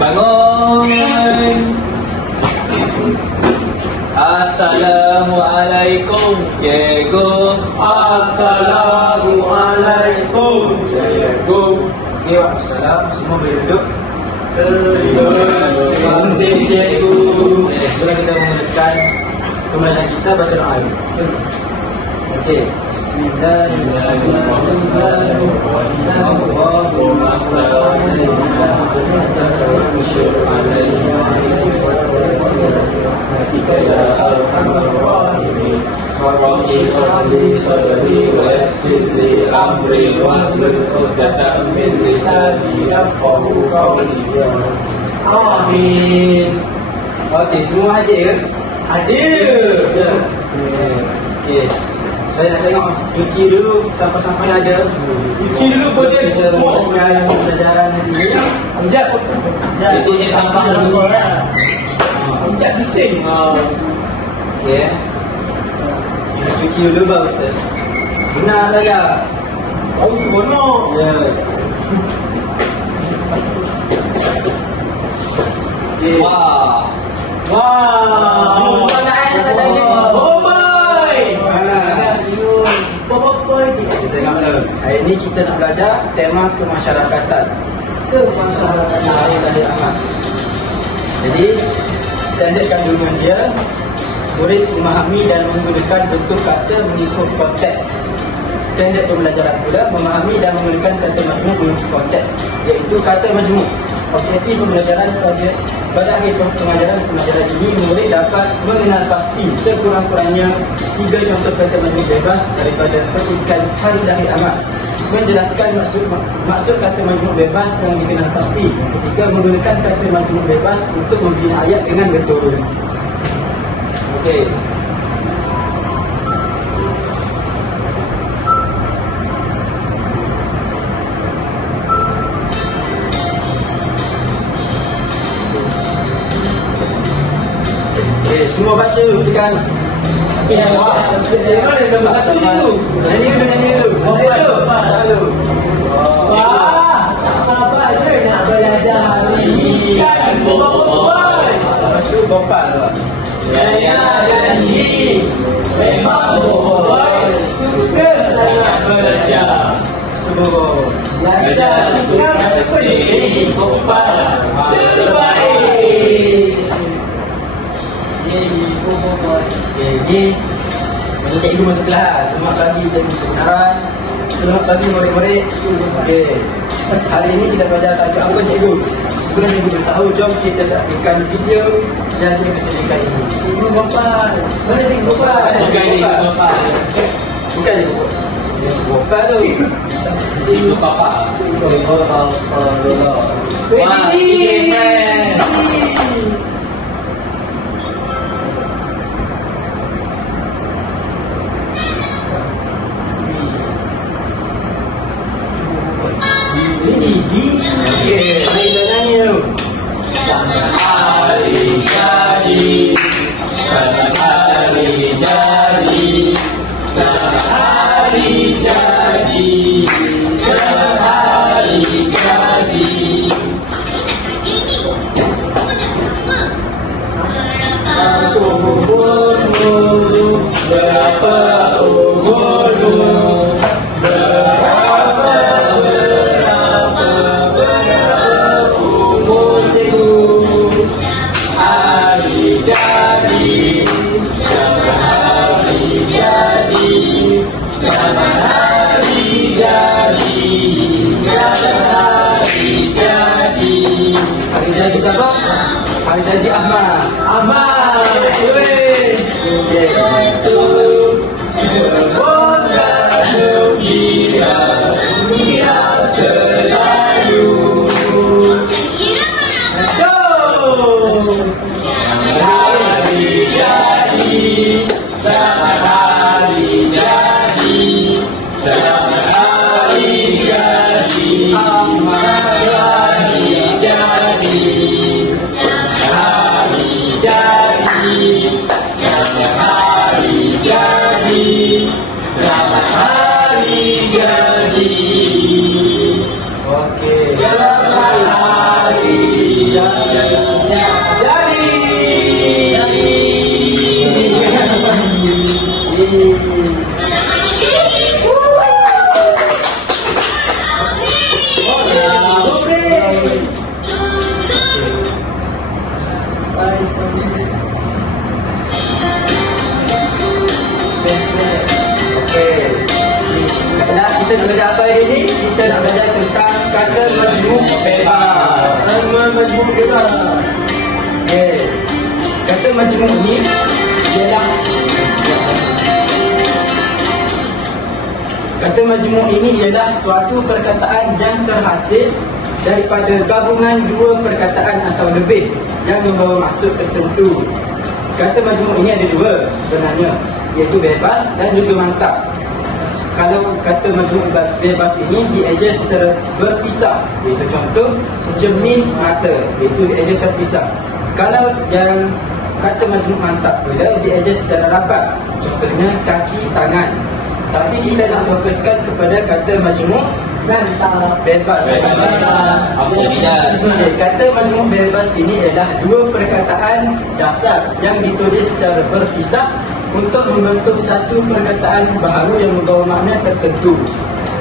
Bangun. Assalamualaikum cikgu. Assalamualaikum cikgu. Waalaikumsalam. Semua boleh duduk. Terima kasih cikgu. Sekarang kita memulakan pembelajaran kita baca doa. Okey. Bismillahirrahmanirrahim. Allahumma salli Amin. Okey, semua hadir? Hadir. Yes. Saya nak tengok cuci dulu sampai-sampai ada. Cuci dulu boleh. Yang pelajaran tadi. Amjad. Itu saya sampah dulu. Amjad bising. Okey. Kita cuci dulu baru kita senang saja. Oh, seronok. Ya. Wah. Wah. Semua naik tadi. Oh boy. Hari ini kita nak belajar tema kemasyarakatan. Kemasyarakatan lahir amat. Jadi standard kandungan dia, murid memahami dan menggunakan bentuk kata mengikut konteks. Standard pembelajaran pula memahami dan menggunakan kata majmuk mengikut konteks, iaitu kata majmuk. Objektif pembelajaran pada akhir pengajaran ini, murid dapat mengenal pasti sekurang-kurangnya 3 contoh kata majmuk bebas daripada petikan hari lahir amat, menjelaskan maksud kata majmuk bebas yang dikenal pasti ketika menggunakan kata majmuk bebas untuk membina ayat dengan betul. Okey. Semua baca tekan. Nyanyi dulu. Lalu. Wah, sabar je nak belajar hari ni. Kan boboiboy. Lepas tu bopal tu. Nyanyi. Memang boboiboy. Suka sangat belajar. Lepas tu Belajar kan penting. Bopal terbaik. Okey. Ini cikgu masuk kelas. Selamat pagi cikgu kebenaran. Selamat pagi murid-murid. Okey. Hari ini kita belajar tajuk apa cikgu? Sebelum cikgu beritahu, jom kita saksikan video yang cikgu sediakan ini. Cikgu Gopal. Mana cikgu Gopal? Bukan ni Gopal. Bukan ni Gopal tu. Cikgu Papa. Cikgu Papa. Wah, ini friend. Okey, mari kita nyanyi dulu. Selamat hari jadi, selamat hari jadi, selamat hari jadi, selamat hari jadi. Berapa umurmu? Berapa umurmu? Siapa? Hari jadi Ahmad. Ahmad. Weh. Itu semoga gembira selalu. Let's go. Kita nak belajar apa hari ni? Kita nak belajar tentang kata majmuk bebas. Sama majmuk bebas. Okey. Kata majmuk ni ialah kata majmuk ini ialah suatu perkataan yang terhasil daripada gabungan dua perkataan atau lebih yang membawa maksud tertentu. Kata majmuk ini ada dua sebenarnya, iaitu bebas dan juga mantap. Kalau kata majmuk bebas ini dieja secara berpisah, iaitu contoh secermin mata, iaitu dieja terpisah. Kalau yang kata majmuk mantap pula dieja secara rapat, contohnya kaki tangan. Tapi kita nak fokuskan kepada kata majmuk bebas. Kata majmuk bebas ini adalah dua perkataan dasar yang ditulis secara berpisah untuk membentuk satu perkataan baru yang membawa makna tertentu.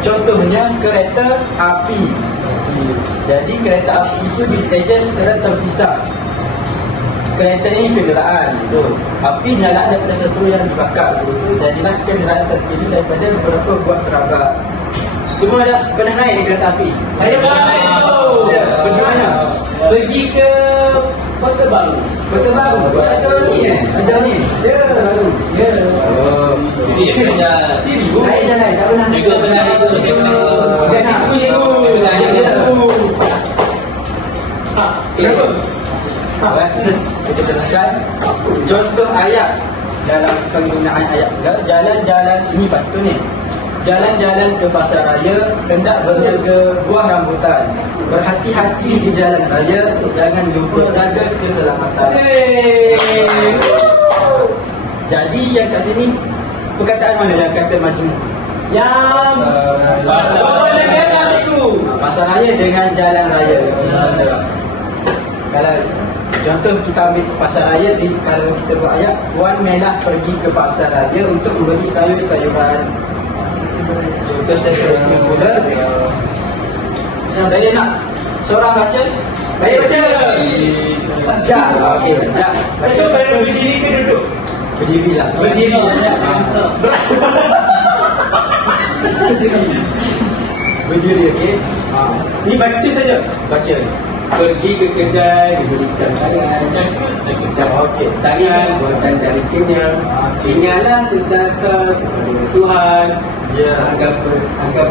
Contohnya kereta api. Jadi kereta api itu dieja secara terpisah. Kereta ini kenderaan itu. Api nyala daripada satu yang dibakar itu. Jadilah kenderaan terpilih daripada beberapa buah kerabat. Semua dah pernah naik di kereta api? Saya pernah naik tu. Ya, pergi mana? Pergi ke Kota Baru. Kota Baru? Ada ni Ada ni? Ya. Ya. Oh. Siri pernah. Siri pun. Naik je naik, tak pernah. Juga pernah itu. Saya pernah. Jangan aku je tu. Kenapa? Kita teruskan. Contoh ayat dalam penggunaan ayat juga. Jalan-jalan ini patut ni. Jalan-jalan ke pasar raya, hendak berniaga buah rambutan. Berhati-hati di jalan raya, jangan lupa jaga keselamatan. Jadi yang kat sini, perkataan mana yang kata majmuk? Yang pasar raya itu. Pasar raya dengan jalan raya. Kalau contoh kita ambil pasar raya, kalau kita buat ayat, Puan Melah pergi ke pasar raya untuk membeli sayur-sayuran. Contoh seterusnya pula, saya nak seorang baca. Saya baca. Baca. Okey, baca. Baca berdiri ke duduk? Berdiri lah. Berdiri. Berdiri, okey. Ni baca saja. Baca. Pergi ke kedai, dibeli jam tangan. Jam, okey. Tangan, buatan dari kenyang. Ingatlah sentiasa kepada Tuhan. Ya. Anggap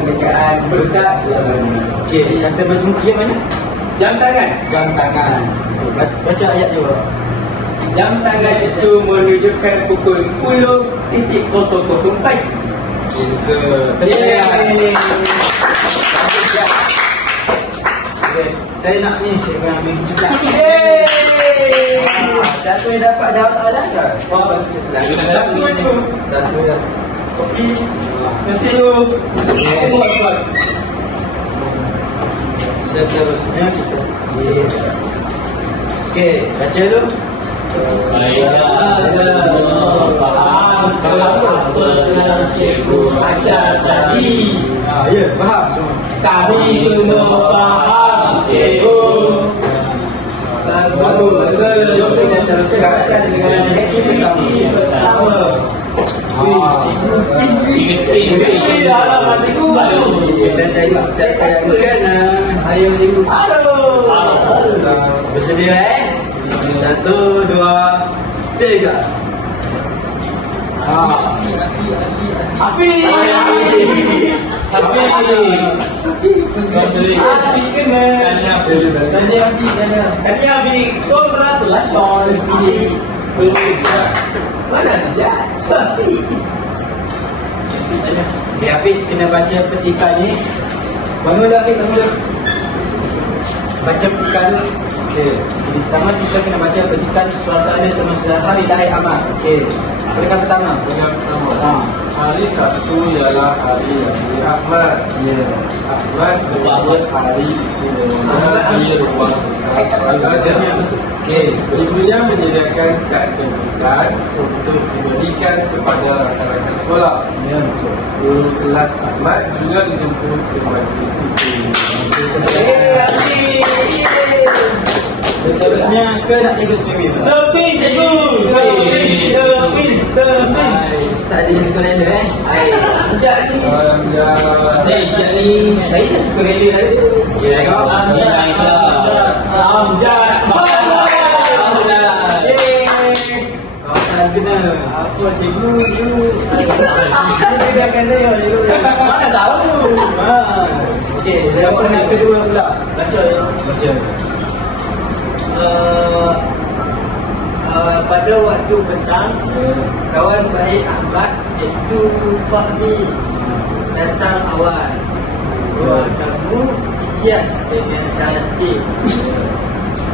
perniagaan berkat selamanya. Okey, yang terjemah dia mana? Jam tangan. Jam tangan. Baca ayat dia. Jam tangan itu menunjukkan pukul 10.00 pagi. Okey. Okey, saya nak ni, saya nak ambil coklat. Siapa yang dapat jawab soalan ke? Oh, coklat. Satu itu. Satu dah. Kopi. Kasih tu. Seterusnya kita. Okey, baca dulu. Faham cikgu ajar tadi. Ya, faham semua. Kami semua faham cikgu. Bagus. Jom kita teruskan dengan aktiviti pertama. Cikgu dalam hatiku baru. Kita tengok siapa yang kena. Ayo cikgu. Bersedia Satu, dua, tiga. Api. Api kena. Tanya Api. Congratulations. Mana dia? Api kena baca petikan ni. Bangunlah Api, bangunlah. Baca petikan ni. Okey. Jadi pertama kita kena baca petikan suasana semasa Hari Lahir Ahmad. Okey. Petikan pertama. hari Sabtu ialah hari Ahmad. Ya. Ahmad menyambut hari istimewa di rumah besar Ramadan. Okey, ibunya menyediakan kad jemputan untuk diberikan kepada rakan-rakan sekolah. Ya, betul. Guru kelas Ahmad juga dijemput ke majlis itu. Seterusnya ke nak cikgu Sepin. Sepin, cikgu. Sepin. Tak ada sukarela Sekejap ni. Sekejap ni. Saya dah sukarela dah tu. Amjad. Kena apa cikgu dia akan saya cikgu mana tahu. Okey, siapa nak kedua pula baca ya. Baca. Pada waktu petang, kawan baik Ahmad iaitu Fahmi datang awal. Ruang tamu hias dengan cantik.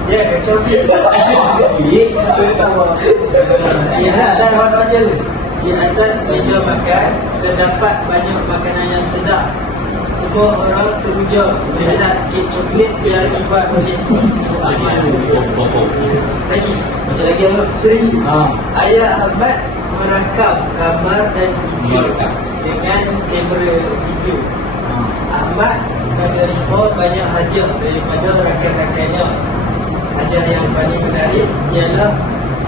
Dia kacau dia. Dan baca. Di atas meja makan terdapat banyak makanan yang sedap. Semua orang teruja melihat kek coklat yang dibuat oleh lagi. Macam lagi apa? Ayah Ahmad merakam gambar dan video dengan kamera video. Ahmad menerima banyak hadiah daripada rakan-rakannya. Hadiah yang paling menarik ialah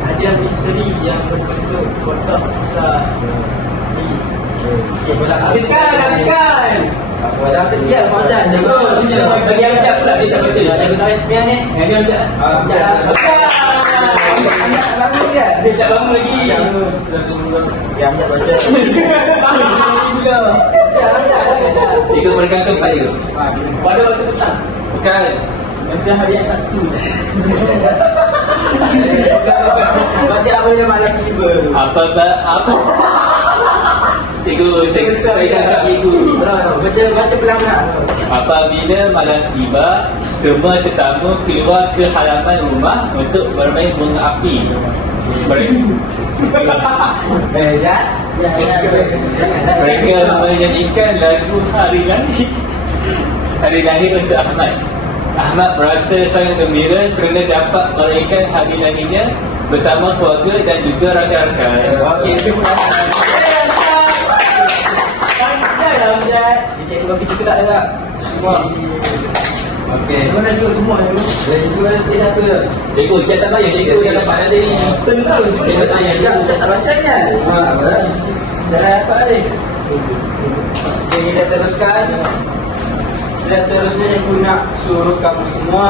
hadiah misteri yang berbentuk kotak besar. Habiskan. Dah kesian Fauzan. Bagi Amjad pula dia tak baca. Cikgu tahu SPN ni. Ini Amjad. Lama dia. Dia tak lama lagi. Yang Amjad baca. Kesian Amjad. Cikgu berkata Pak Cikgu. Pada waktu petang. Bukan. Macam harian Sabtu. Baca apa dia malam tiba. Apa? Cikgu, saya cakap cikgu. Baca pelan-pelan. Apabila malam tiba, semua tetamu keluar ke halaman rumah untuk bermain bunga api. Mereka menyanyikan lagu hari lahir untuk Ahmad. Ahmad merasa sangat gembira kerana dapat merayakan hari lahirnya bersama keluarga dan juga rakan-rakan. Okey, terima kasih. Cikgu bagi cikgu tak ada semua. Okey. Mana cikgu semua tu? Cikgu ada satu je. Cikgu, dia tak bayar cikgu yang dapat nanti ni. Senang je. Dia tak tanya Cikgu tak baca kan? Dah dapat ni. Okey, kita teruskan. Seterusnya cikgu nak suruh kamu semua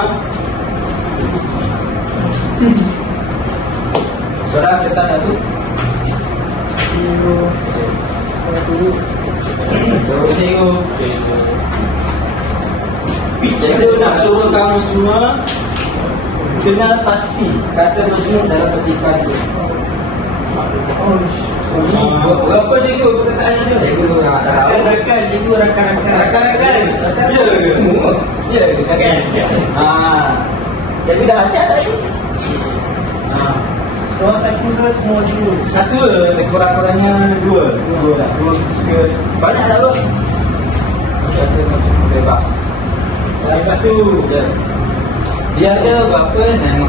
seorang cetak satu. Terus cikgu. Cikgu nak suruh kamu semua kenal pasti kata Majnun dalam petikan dia. Berapa cikgu perkataannya? Cikgu rakan-rakan. Cikgu rakan-rakan. Rakan-rakan. Ya ke? Ya kan? Cikgu dah baca tak tu? So, satu ke semua cikgu? Satu ke? Sekurang-kurangnya dua lah. Dua, tiga. Banyak tak tu? Bebas. Bebas tu. Dia ada berapa? Nama.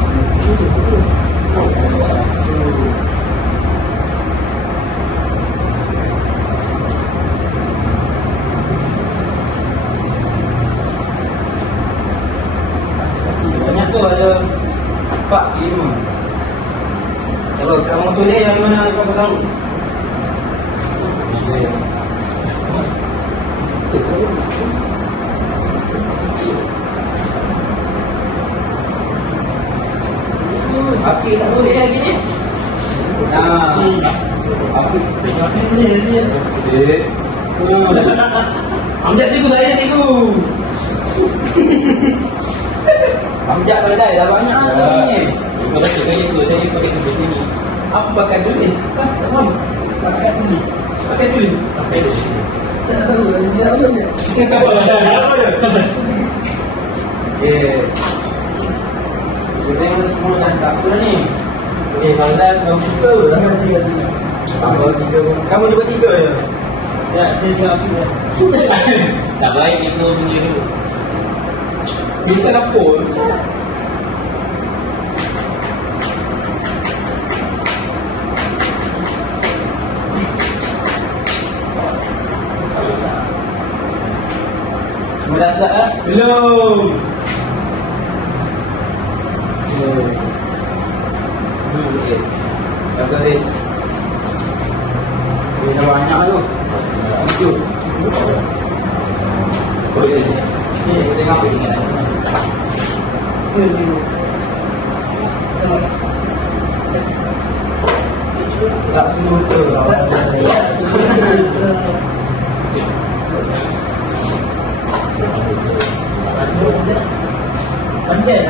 Banyak tu ada 4, 5. Kalau kamu tulis yang mana kamu tahu? Afi tak boleh lagi ni. Afi ni. Amjad cikgu saya cikgu. Amjad pada dah banyak ni. Kalau cikgu cikgu, saya boleh ke sini. Apa pakai tulis? Tak faham. Pakai tulis. Pakai tulis. Sampai ke sini. Tak tahu. Dia apa dia? Apa dia? Okey. Sebenarnya semua dah tak apa ni. Okey, kalau dah buka, jangan tinggal. Kamu cuba 3 je. Ya, saya juga Afiq ya. Tak baik dia punya dulu. Bisa lapor. Semua dah siap lah? Belum. Okey. Bagus ni. Ini dah banyak tu. Tujuh. Boleh ni. Ni kita tengok apa tinggal. Tak semua tu. Pancet.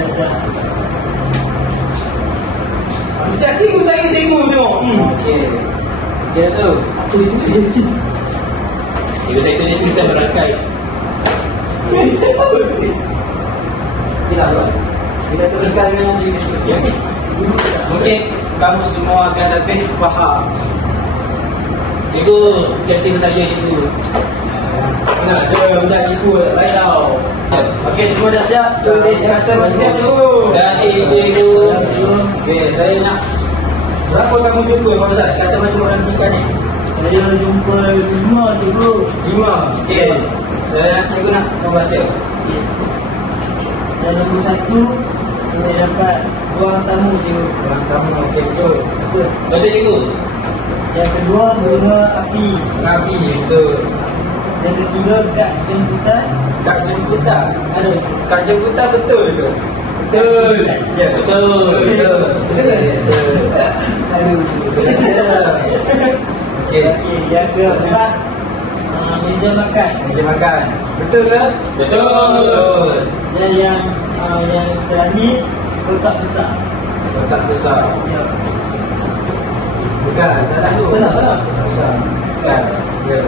Macam tengok saya tengok tu. Okey. Okey tu. Apa itu? Dia saya tanya tulisan merangkai. Tidak apa. Kita teruskan dengan diri seperti ini. Mungkin kamu semua akan lebih faham. Itu captain saya itu. Nak ada budak cikgu tak baik tau. Okey, semua dah siap? Tulis kata macam tu. Dah itu. Okey, saya nak. Berapa kamu jumpa Pak Ustaz? Kata macam orang tingkat ni. Saya jumpa 5 cikgu. 5. Okey. Cikgu nak kau baca. Dan nombor 1 saya dapat ruang tamu cikgu. Orang kamu okey betul. Betul. Betul cikgu. Yang kedua bunga api. Nabi betul. Yang ketiga kad jemputan. Kad jemputan. Ada. Kad jemputan betul ke? Betul. Ya, Betul. Betul. Betul. Aduh. Okey. Okey, yang keempat meja makan. Meja makan. Betul ke? Betul. Dan yang terakhir kotak besar. Kotak besar. Ya. Bukan, salah tu. Salah. Kotak besar. Bukan. Ya.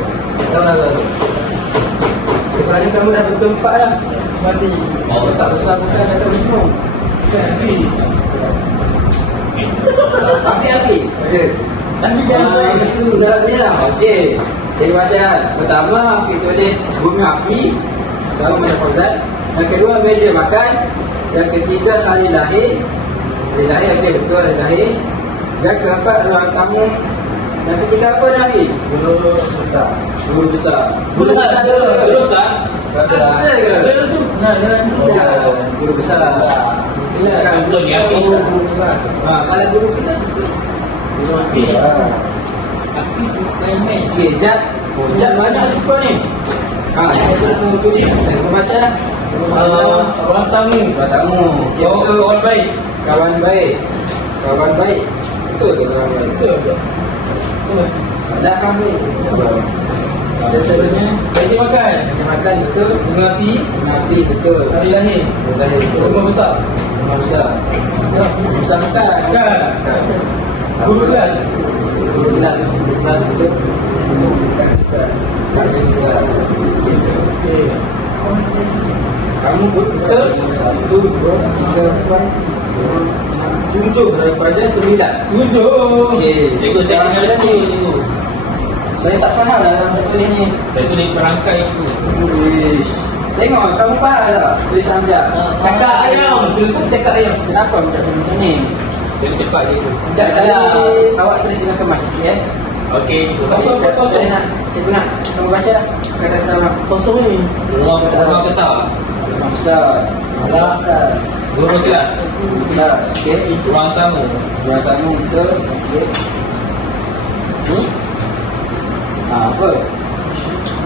Salah tu. Sebenarnya kamu dah betul 4 dah. Masih. Kotak besar bukan ada ujung. Tapi Api. Okey. tapi jangan Itu dah bilang. Okey. Jadi macam pertama api tulis bunga api sama macam Fauzan. Yang kedua meja makan. Yang ketiga hari lahir. Hari lahir okey betul hari lahir. Yang keempat ruang tamu. Yang ketiga apa Nabi? Guru besar. Guru besar. Guru besar tu. Terus tak? Ada ke? Nah, jangan Ya, guru besar. Ya, kan Betul ni apa? kalau guru kita betul. Okey. tapi main-main. Okey, Jad. Jad mana jumpa ni? Saya tu ni. Saya baca. Orang tamu. Orang tamu. Okey, betul. Orang baik. Kawan baik. Kawan baik. Betul ke kawan baik? Betul. Dah kami. Seterusnya meja makan. Kita makan betul. Bunga api. Nabi betul. Hari lahir. Boleh betul. Rumah besar. Rumah besar. Besar makan. Makan. Guru kelas. Guru kelas. Guru kelas betul. Okey. Kamu betul. 1, 2, 3, 4, 7 daripada 9. 7. Okey. Cikgu saya tinggal 10 cikgu. Saya tak faham lah dalam tulis ni. Saya tulis perangkai itu. Wish. Tengok, kamu faham tak tulisan dia? Cakap ayam. Tulisan cakap ayam. Kenapa macam ni? Jadi cepat cikgu. Sekejap, kalau awak tulis dengan kemas sikit Okey. Saya nak, cikgu nak kamu baca lah. Kata-kata Kosong ni. Rumah besar. rumah besar. Makan. Guru kelas. Kelas. Okey. Ruang tamu. Ruang tamu betul. Okey. Ni? Apa?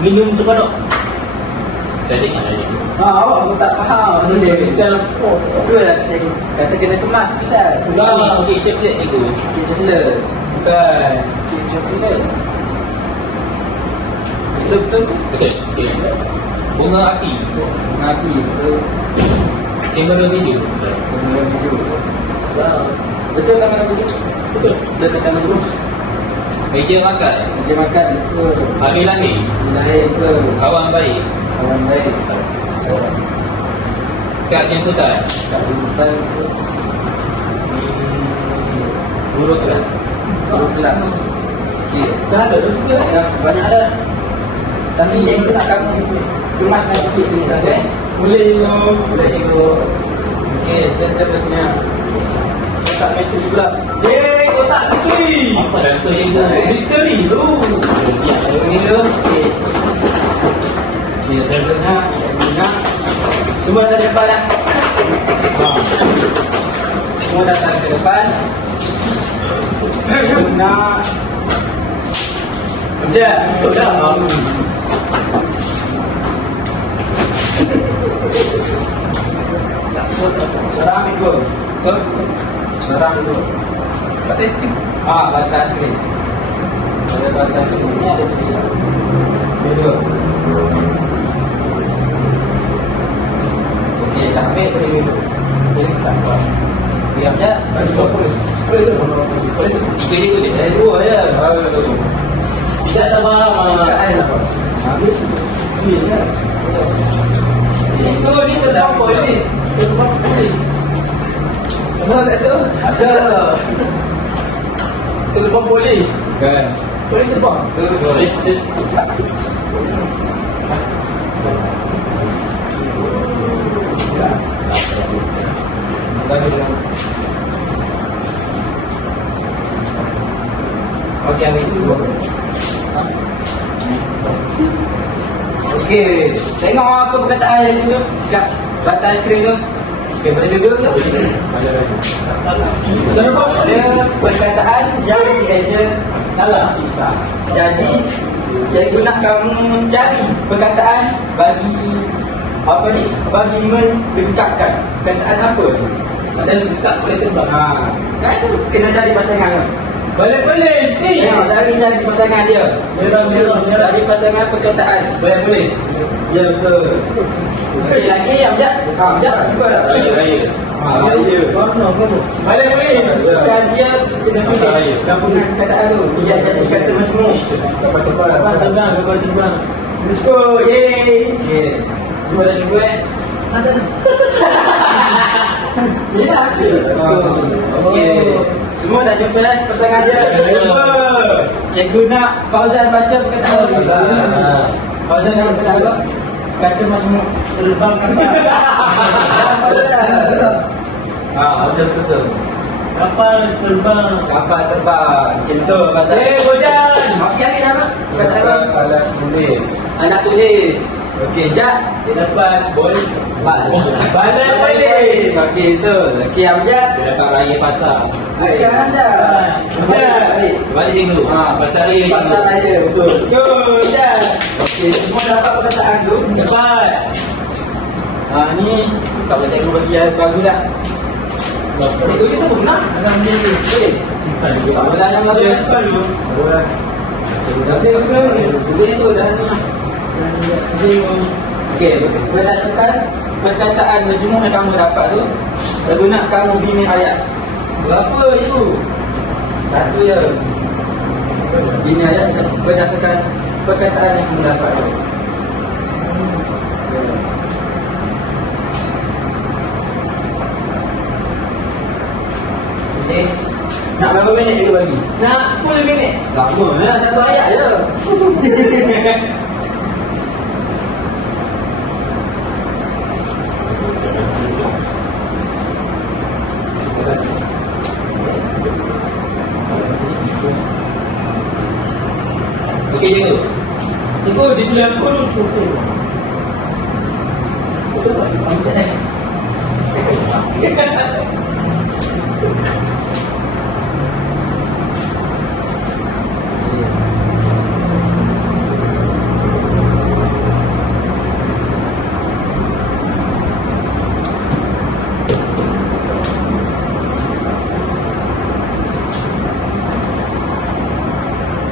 Minum cempedak. Saya tengok lah cikgu. Awak pun tak faham. Tulisan betul lah cikgu. Kata kena kemas pisang. Okey, coklat cikgu. Okey, coklat. Bukan. Okey, coklat. Betul-betul. Betul. Okey. Bunga api. Nabi betul. Kamera video. Kemudian video. Betul kan kamera video? Betul. Betul tekan terus. Meja makan. Meja makan betul. Hari lahir. Lahir betul. Kawan baik. Kawan baik. Kad jemputan. Tak jumpa betul. Guru kelas. Guru kelas. Dah ada juga. Ya, banyak dah. Tapi cikgu nak kamu kemaskan sikit tulisan tu Boleh you. Boleh cikgu. Okey, seterusnya kotak misteri pula. Kotak misteri. Apa dah tu cikgu? Misteri tu. Ya, cikgu ni dulu. Okey. Okey, seterusnya cikgu nak semua datang ke depan dah. Semua datang ke depan. Cikgu nak Betul dah. Seram ikut. Seram ikut. Batas skrin. Batas skrin. Pada batas skrin ni ada tulisan. Video. Okey, dah ambil video. Jadi kat bawah. Diam je. Bagi kau polis. Tiga cikgu je. Dua je. Tidak ada faham. Sekarang apa? Habis. Ni je. Itu ni pasal polis. Tempat polis. Oh, tak tahu. Ada. Tempat polis. Kan. Polis apa? Betul. Okey, ambil itu. Okey, tengok apa perkataan yang tu kat batas skrin tu. Okey, boleh duduk ke? Kenapa Ada perkataan yang dieja salah pisah. Jadi, cikgu nak kamu cari perkataan bagi apa ni? Bagi mendekatkan. Perkataan apa? Ada dekat boleh sebab. Kan kena cari pasangan tu. Polis ni. Cari pasangan dia. Cari pasangan perkataan. Boleh. Ya betul. Okey, lagi yang sekejap. Sekejap, cuba dah. Raya. Ya. Polis. Sekarang dia kena Masa raya. pilih gabungan perkataan tu. Dia jadi kata majmuk. Tepat-tepat. Terbang. Let's go. Yeay. Okey. Cuba dah cuba Ni lah ke? Okey. Semua dah jumpa pasangan dia. Jumpa. Cikgu nak Fauzan baca perkataan tu. Fauzan nak perkataan apa? Kata majmuk. Terbang Betul. kapal terbang. Kapal terbang. Okey, betul. Pasal Bojan. Okey, ambil apa? Perkataan apa? Alat tulis. Anak tulis. Okey, Jad. Dia dapat Balai polis. Okey, betul. Okey, Amjad. Dia dapat raya pasar. Okey, Amjad. Amjad. Balik cikgu. Pasar raya. Pasal raya, betul. Betul, Jad. Okey, semua dapat perkataan tu. Dapat. Ni kalau cikgu bagi yang bagus dah. Cikgu ni siapa menang? Menang ni. Okey. Simpan dulu. Menang yang bagus. Simpan dulu. Boleh. Cikgu dah boleh juga. Juga itu dah ni. Okey, berdasarkan perkataan majmuk yang kamu dapat tu, cikgu nak kamu bina ayat. Berapa itu? Satu je. Bina ayat berdasarkan perkataan yang kamu dapat tu. Tulis. Nak berapa minit cikgu bagi? Nak 10 minit. Lama lah, satu ayat je. Okey cikgu. Itu di telefon cukup.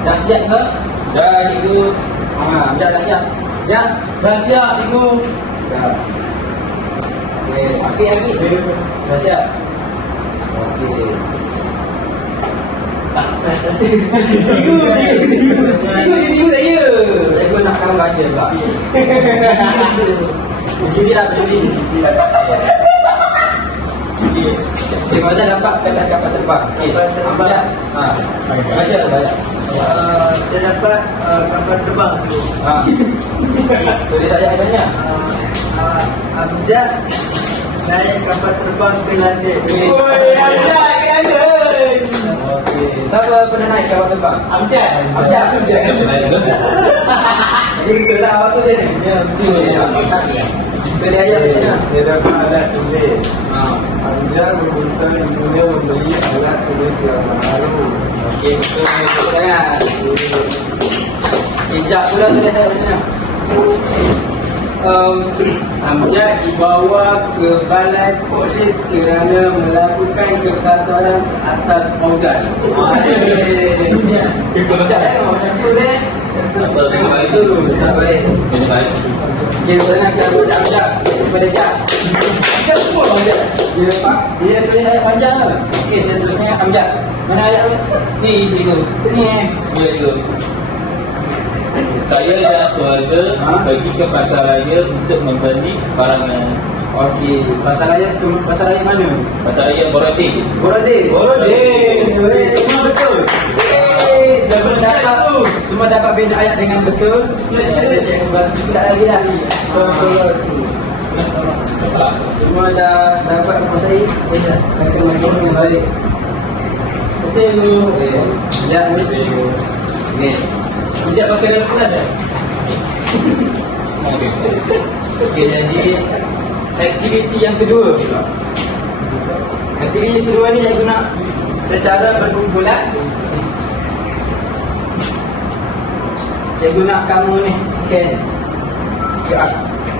Dah siap ke? Dah cikgu. Dah siap. Jap. Dah siap cikgu. Dah. Okey, api lagi. Dah siap. Okey. Cikgu saya. Cikgu nak kamu baca pula. Berdiri lah, berdiri. Okey, Fauzan dapat kata kapal terbang. Okey, Amjad. Baca. Saya dapat kapal terbang tu. Jadi saya tanya. Amjad naik kapal terbang ke London. Amjad ke London. Okey, siapa pernah naik kapal terbang? Amjad. Jadi betul lah apa tu dia ni? Ya, betul. Beli ayam ni lah. Saya dapat alat tulis. Amjad meminta ibunya membeli alat tulis yang baru. Okey, betul sangat. Hijab pula tu dia tanya. Amjad dibawa ke balai polis kerana melakukan kekasaran atas Fauzan. Amjad macam tu deh. Tengok baik tu. Tak baik. Banyak baik. Dia pernah kata Amjad kepada Jad. Kita semua Amjad. Dia tulis ayat panjang lah. Okey, seterusnya Amjad. Mana ayat tu? Ni itu. Ni Dia itu. Saya dan keluarga pergi ke pasar raya untuk membeli barangan. Okey, pasar raya mana? Pasar raya Borode. Borode. Semua betul. Semua dapat bina ayat dengan betul. Ada cikgu baru juga lagi lah. Semua dah dapat menguasai. Kata macam yang baik. Terima kasih. Sekejap ni. Sekejap pakai telefon dah. Okey, jadi aktiviti yang kedua pula. Aktiviti yang kedua ni saya guna secara berkumpulan. Saya guna kamu ni scan QR.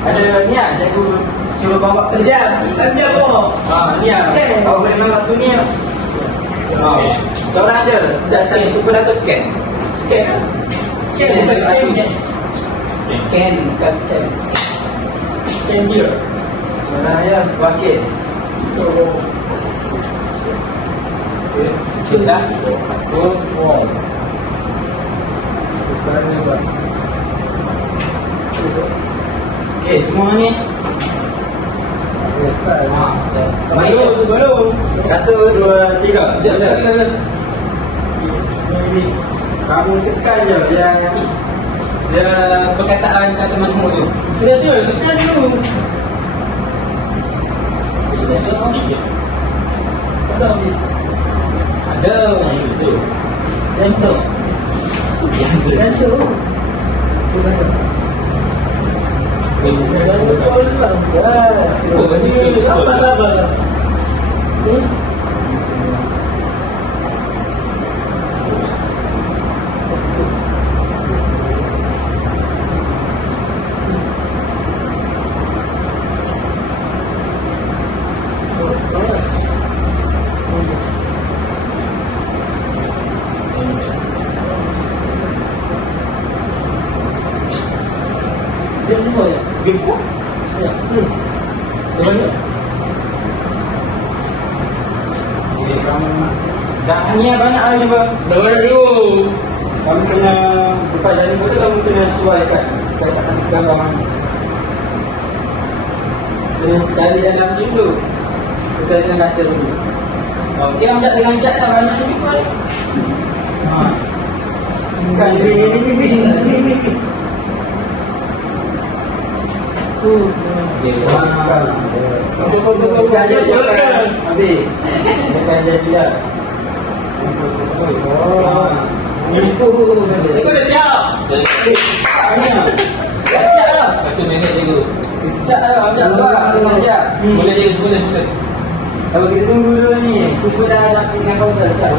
Ada ni lah cikgu suruh bawa kerja. Kerja apa? Ni lah. Awak boleh bawa tu ni lah. Seorang aja. Sejak saya tu pun tu scan. Scan lah. Scan bukan scan. Scan bukan scan. Scan dia. Seorang aja wakil. Dah. Oh. Okey, semua ni. Sama dulu. 1, 2, 3. Jap. Kamu tekan je yang ni. Dia perkataan kata majmuk tu. Tekan dulu. Ada. Itu. Contoh. Sabar. Dahannya banyak lagi bang. Sabar dulu. Kamu kena lepas dari motor kamu kena sesuaikan. Saya tak akan gambar mana. Kena cari dalam ni dulu. Kita senang kata dulu. Okey, Amjad dengan Jad lah banyak ni pun. Bukan ni. Bukan jadi kan. Habis. Bukan jadi lah. Cikgu dah siap. Siap lah. 1 minit cikgu. Siap lah. Amjad. Sebulan cikgu, sebulan. Kalau kita tunggu dulu ni. Kumpul dah nak dengan kawasan. Siap.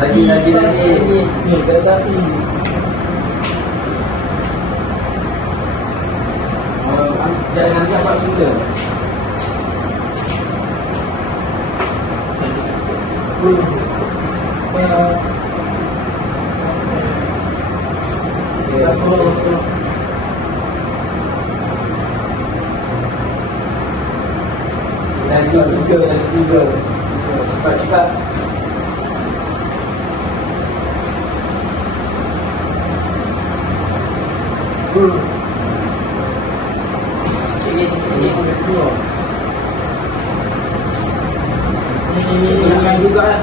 Lagi. Ni kata api. Jangan dapat suka. Saya Lagi 3. Cepat. Sikit lagi. Ini juga lah.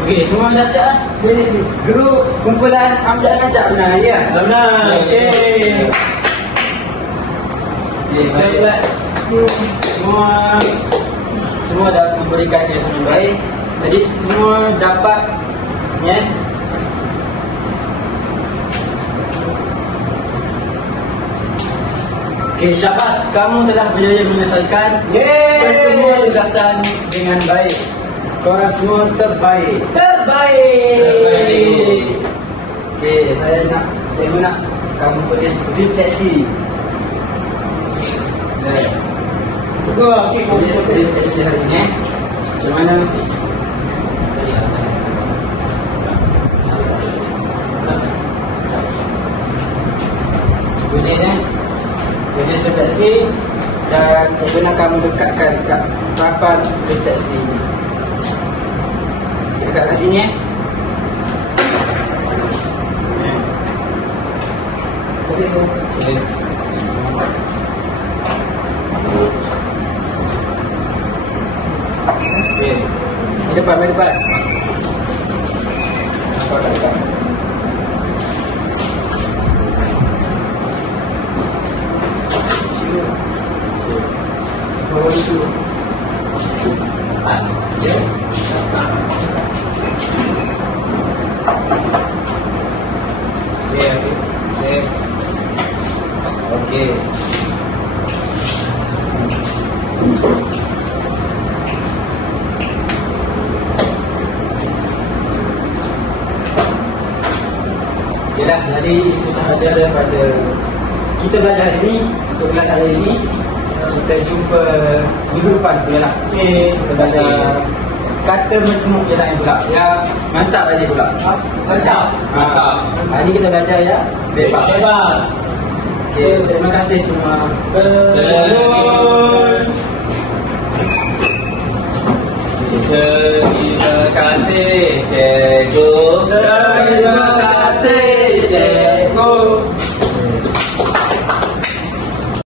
Okey, semua dah siap. Guru kumpulan Amjad Najak benar ya? Benar. Okey. Baiklah. Semua dah memberikan yang terbaik. Jadi semua dapat ya. Okey, syabas, kamu telah berjaya menyelesaikan semua tugasan dengan baik. Korang semua terbaik. Okey, saya nak kamu tulis refleksi. Tulis refleksi hari ini. Macam mana? Tulis refleksi dan kemudian kamu dekatkan dekat papan refleksi ini. Dekat kat sini Di depan. Okey. Okeylah, jadi itu sahaja daripada kita belajar hari ini. Untuk kelas hari ini kita jumpa minggu depan pula lah. Okey, kita belajar kata majmuk je lah yang pula. Ya, mantap tadi pula. Mantap. Hari ni kita belajar ya bebas. Okey, terima kasih semua. Terima kasih.